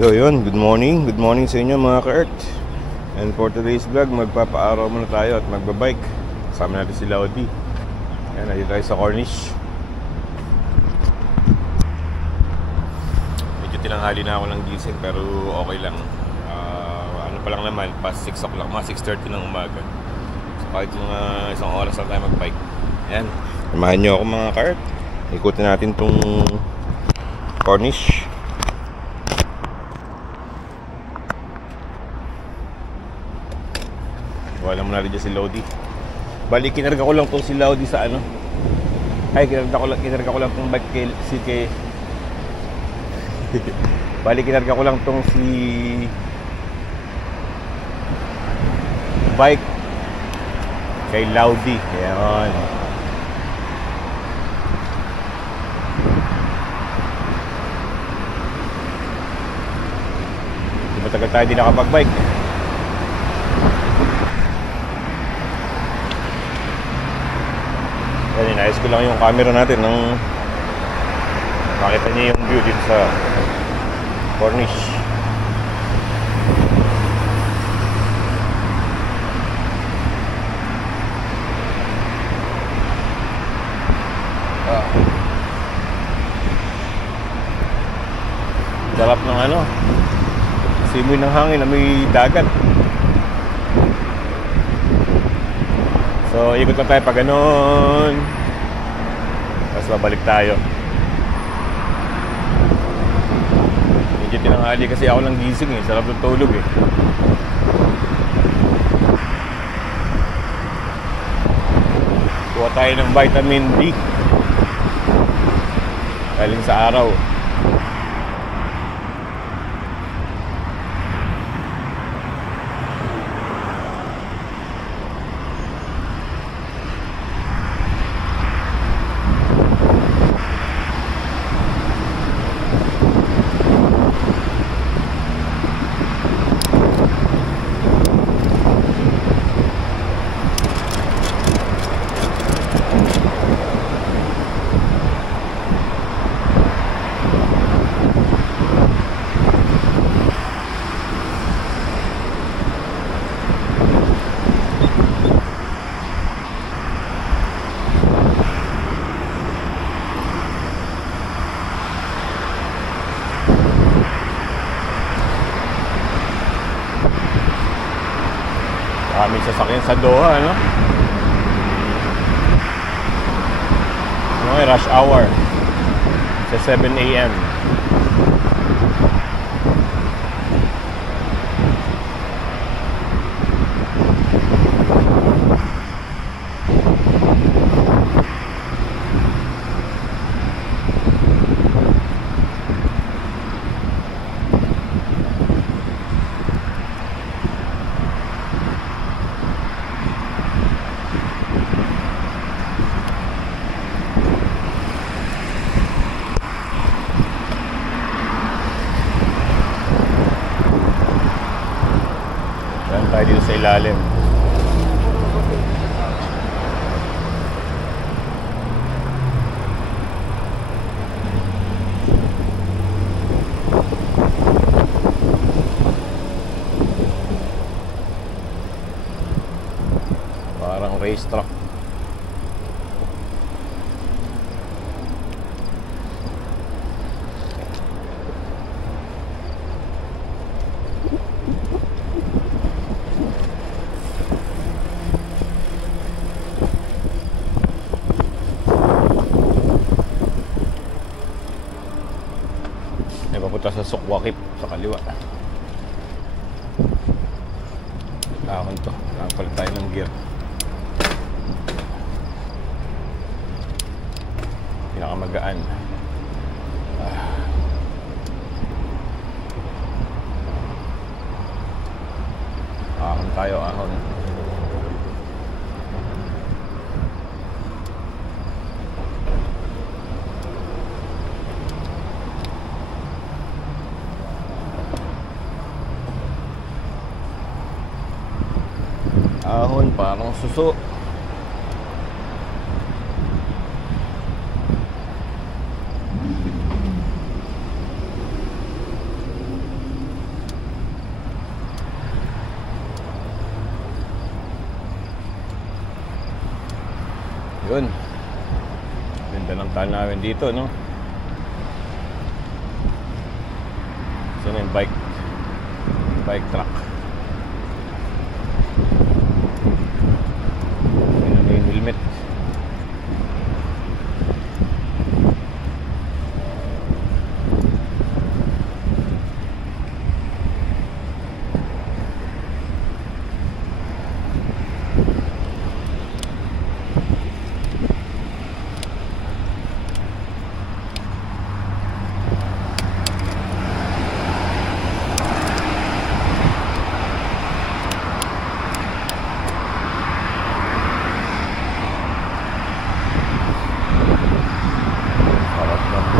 Yun, good morning sa inyo mga ka-Earth. And for today's vlog, magpapaaraw muna tayo at magbabike. Kasama natin si Laudi. Ayan, nandito tayo sa Cornish. Medyo tinanghali na ako ng gising pero okay lang. Ano pa lang naman, past 6 o'clock, mga 6:30 ng umaga. So kahit mga isang oras lang tayo magbike. Ayan, samahan nyo ako mga ka-Earth. Ikutin natin tong Cornish. Wala mo na rin dyan si Lodi. Bali, kinarga ko lang tong si Lodi sa ano. Ay, kinarga ko lang tong bike kay Bali, kinarga ko lang tong si bike kay Laudi. Ayan. Di matagal tayo di nakapag-bike. Yan, inayos ko lang yung camera natin nang makita niyo yung view dito sa Cornish. Sarap ng ano, simoy ng hangin na may dagat. So, ikot lang tayo pa ganon. Tapos babalik tayo. Medyo tinanghali kasi ako lang gising eh. Sarap ng tulog eh. Kuha tayo ng vitamin D galing sa araw. Maraming sasakyan sa Doha, no? Okay, rush hour sa 7 AM. Tayo dito sa ilalim. Parang racetrack. Papunta sa Sukwakip sa kaliwa. Ahon to. Nakapalit tayo ng gear. Pinakamagaan. Ahon tayo, ahon. Ahon parang suso. Ganda ng tanawin dito, no? So yung bike track. Yan yung helmet.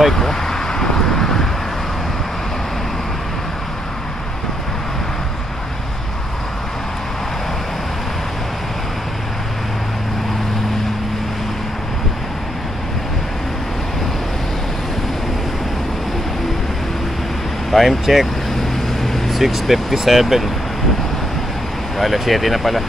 Bike, oh. Time check 6:57. Alas 7 na pala.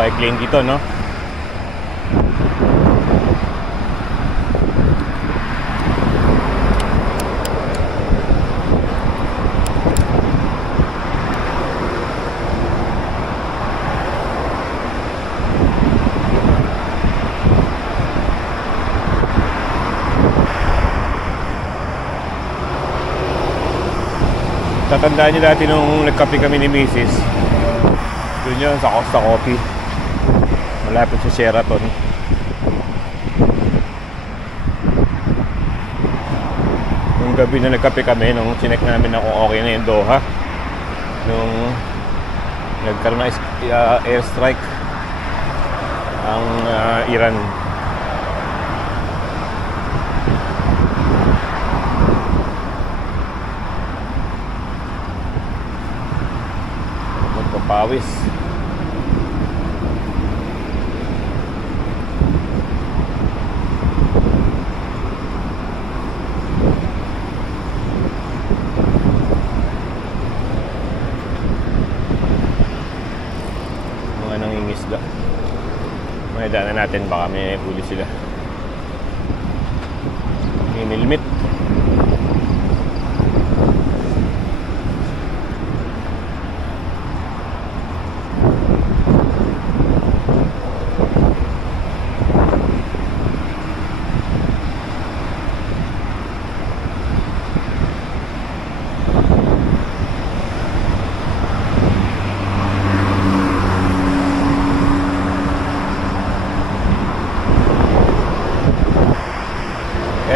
Bike lane dito, no? Tatandaan niyo dati nung nagkape kami ni Mrs. Doon yun sa Costa Coffee, malapit sa Sheraton. Nung gabi na nagkape kami, nung chinek namin na kung okay na yung Doha, nung nagkaroon na airstrike ang Iran. Magpapawis. May daanan natin, baka may huli sila. May helmet.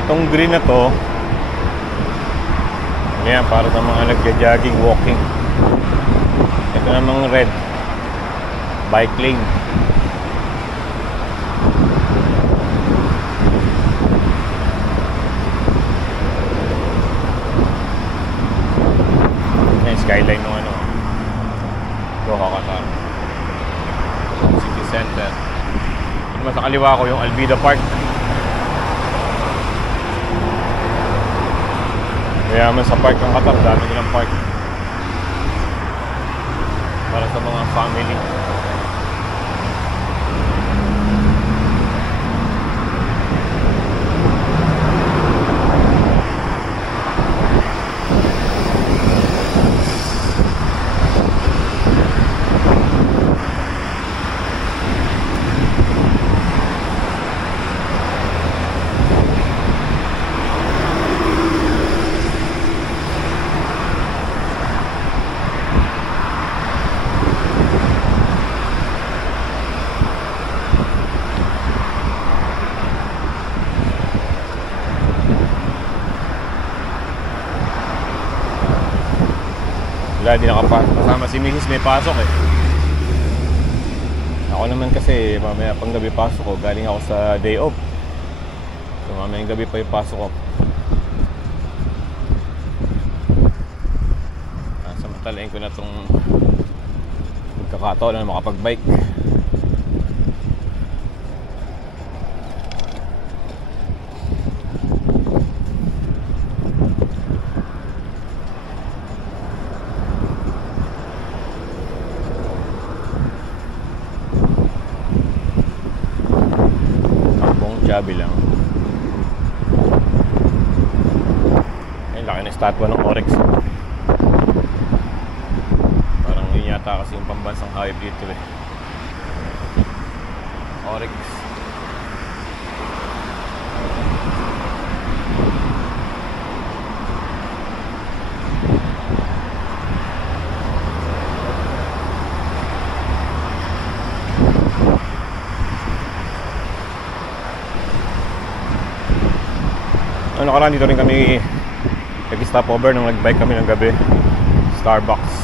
Itong green na to, yan, para sa mga nagja-jogging, walking. Ito namang red, bike lane. Yan, skyline ng ano, Doha, Qatar City Center. Ito sa kaliwa ko yung Alvida Park. Kaya man sa park ng Qatar, dami nilang park para sa mga family. Wala, di nakapasok. Kasama si Mrs. may pasok eh. Ako naman kasi mamaya pang gabi pasok ko. Galing ako sa day off. So mamayang gabi pa yung pasok ko. Samantalain ko na itong magkakataon na makapag-bike. tabi lang. Ayun, laki na statwa ng Oryx. Parang yun yata kasi yung pambansang hayop dito eh. Oryx. Nakaraan dito rin kami nag-stopover nung nag-bike kami ng gabi. Starbucks.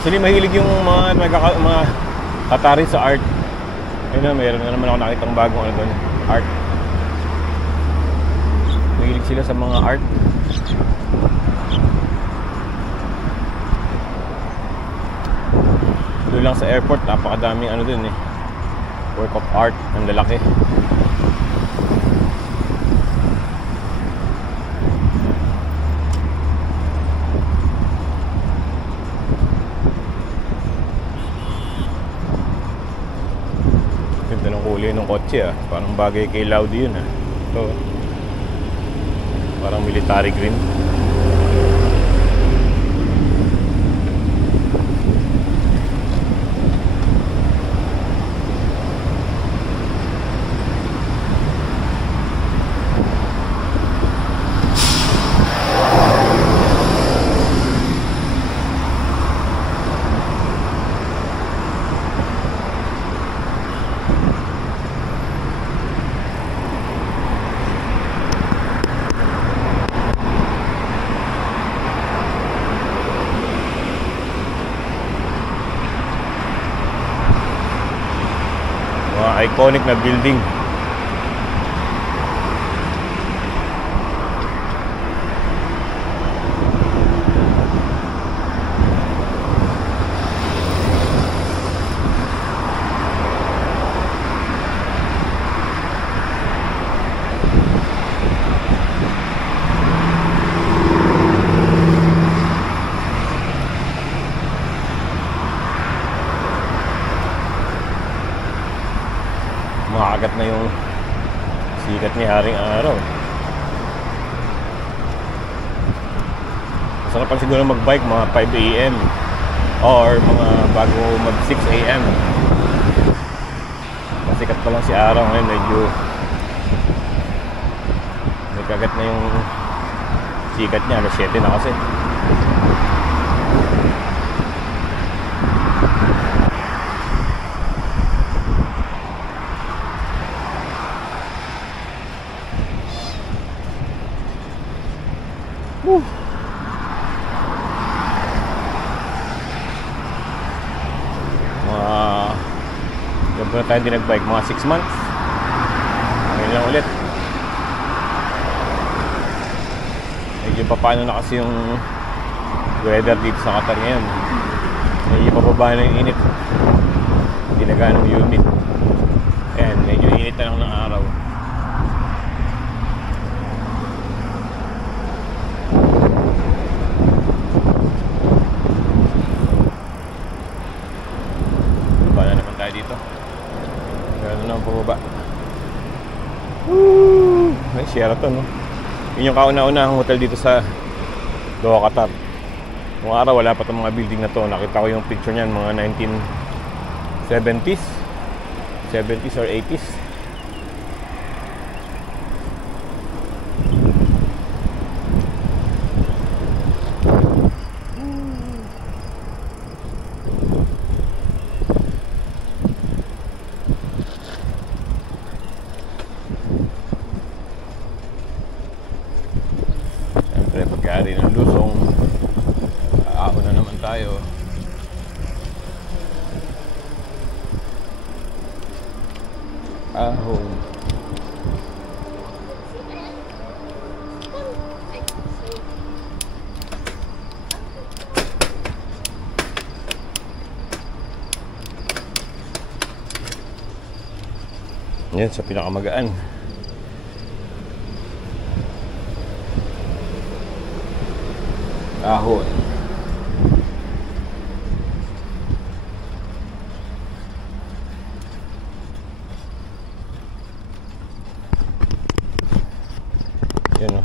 Actually mahilig yung mga katari sa art. Ayun na, mayroon na naman ako nakitang bagong ano doon, art. Mahilig sila sa mga art. Doon lang sa airport, napakadaming ano dun eh, work of art, ang lalaki. Ganda ng kulay ng kotse ah, parang bagay kay Laude yun ah. Ito, parang military green. Iconic na building. Makagat na yung sikat ni Haring Araw. Masarap pa siguro magbike mga 5 AM or mga bago mag 6 AM. Masikat pa lang si Araw ngayon, medyo may kagat na yung sikat niya. Alas 7 na kasi. Gabi na tayo din nagbike, mga 6 months. Ngayon lang ulit. Medyo paano na kasi yung weather dito sa Qatar ngayon. Medyo pababa na yung init. Hindi na ganong humid. Ayan, medyo init na lang ng araw. Baba na naman tayo dito. Gano'n na ang pababa. Woo! May Sheraton, no? Yun yung kauna-unahang hotel dito sa Doha, Qatar. Noong araw, wala pa itong mga building na to. Nakita ko yung picture niyan, mga 1970s 70s or 80s. Pagkari ng Luzon, aahon na naman tayo. Ahon. Yan sa pinakamagaan. Ahon. Yan o.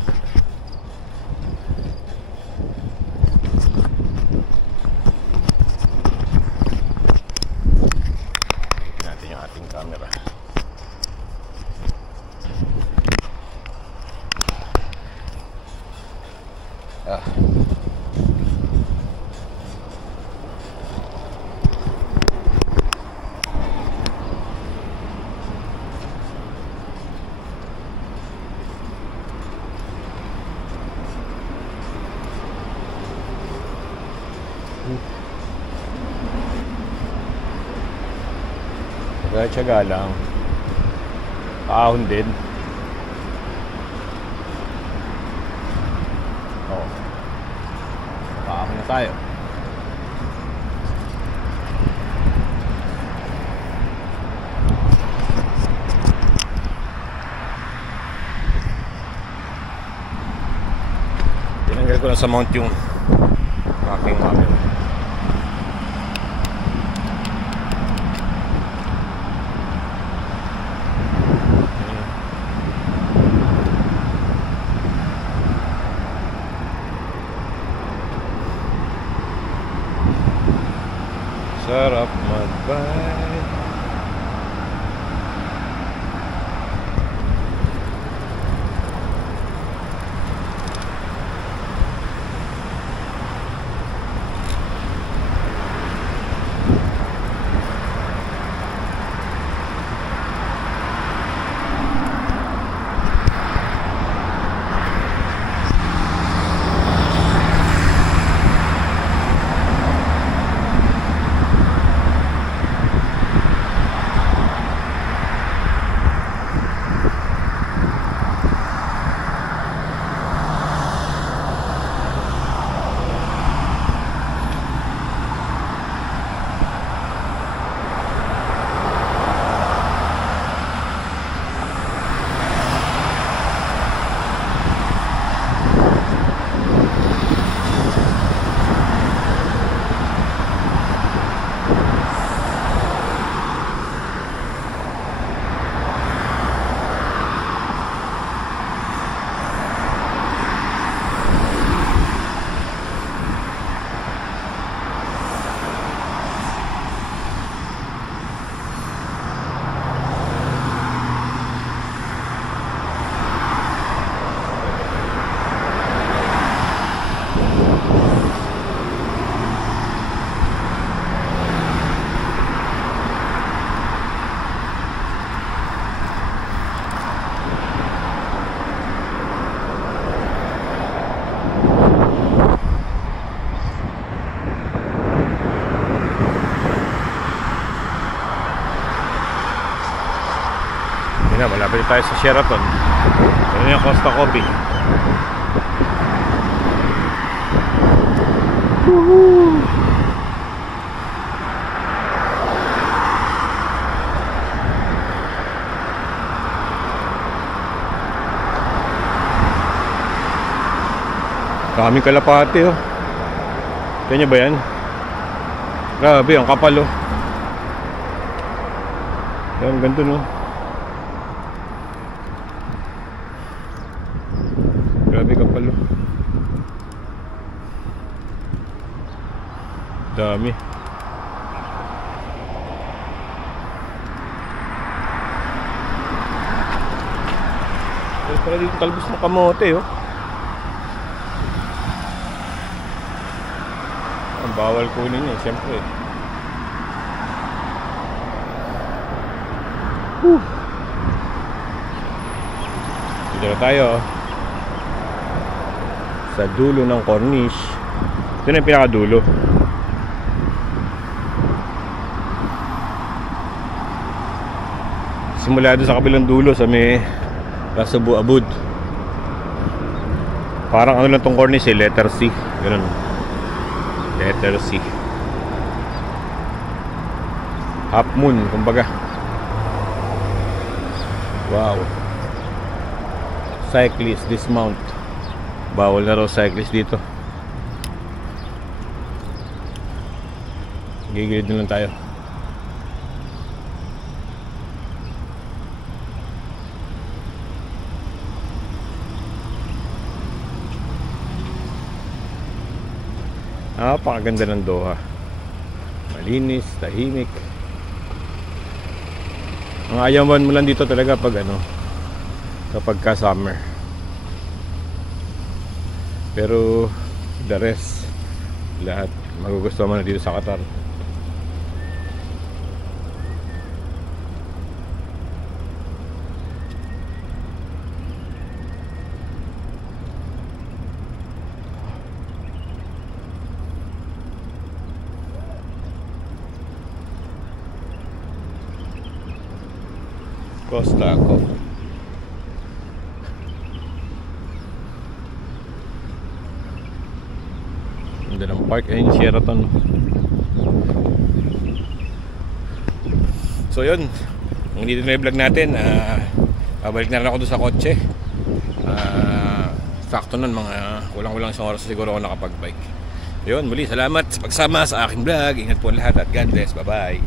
Natin yung ating camera. Tsaga lang. Ahon din. Oo. Paahon na tayo. Tinanggal ko na sa mount yung aking camera. Sarap mag-bike. Yan, malapit tayo sa Sheraton. Ano yung Costa Coffee. Woohoo! Kaming kalapate oh. Kanya ba yan? Grabe, ang kapal oh. Yan, ganito no. Grabe kapal oh. Dami. Pero dito talbos ng kamote oh. Ang bawal kunin eh, siyempre. Dito na tayo sa dulo ng Corniche. Ito na yung pinakadulo. Simula doon sa kabilang dulo sa may Casa Abu-Abud. Parang ano lang tong Corniche eh, letter C. Ganun. Letter C. Half moon, kumbaga. Wow. Cyclist dismount. Bawal na raw cyclist dito. Gigilid na lang tayo. Napakaganda ng Doha. Malinis, tahimik. Ang ayawan mo lang dito talaga pag kapag ka summer. Pero the rest, lahat magugustuhan mo na dito sa Qatar. Costa ako. Ganda ng park. Ayun, Sheraton. So yun, dito na yung vlog natin. Babalik na rin ako doon sa kotse. Sakto nun, mga kulang-kulang isang oras siguro ako nakapag-bike. Yun, muli salamat sa pagsama sa aking vlog. Ingat po lahat at God bless. Bye bye.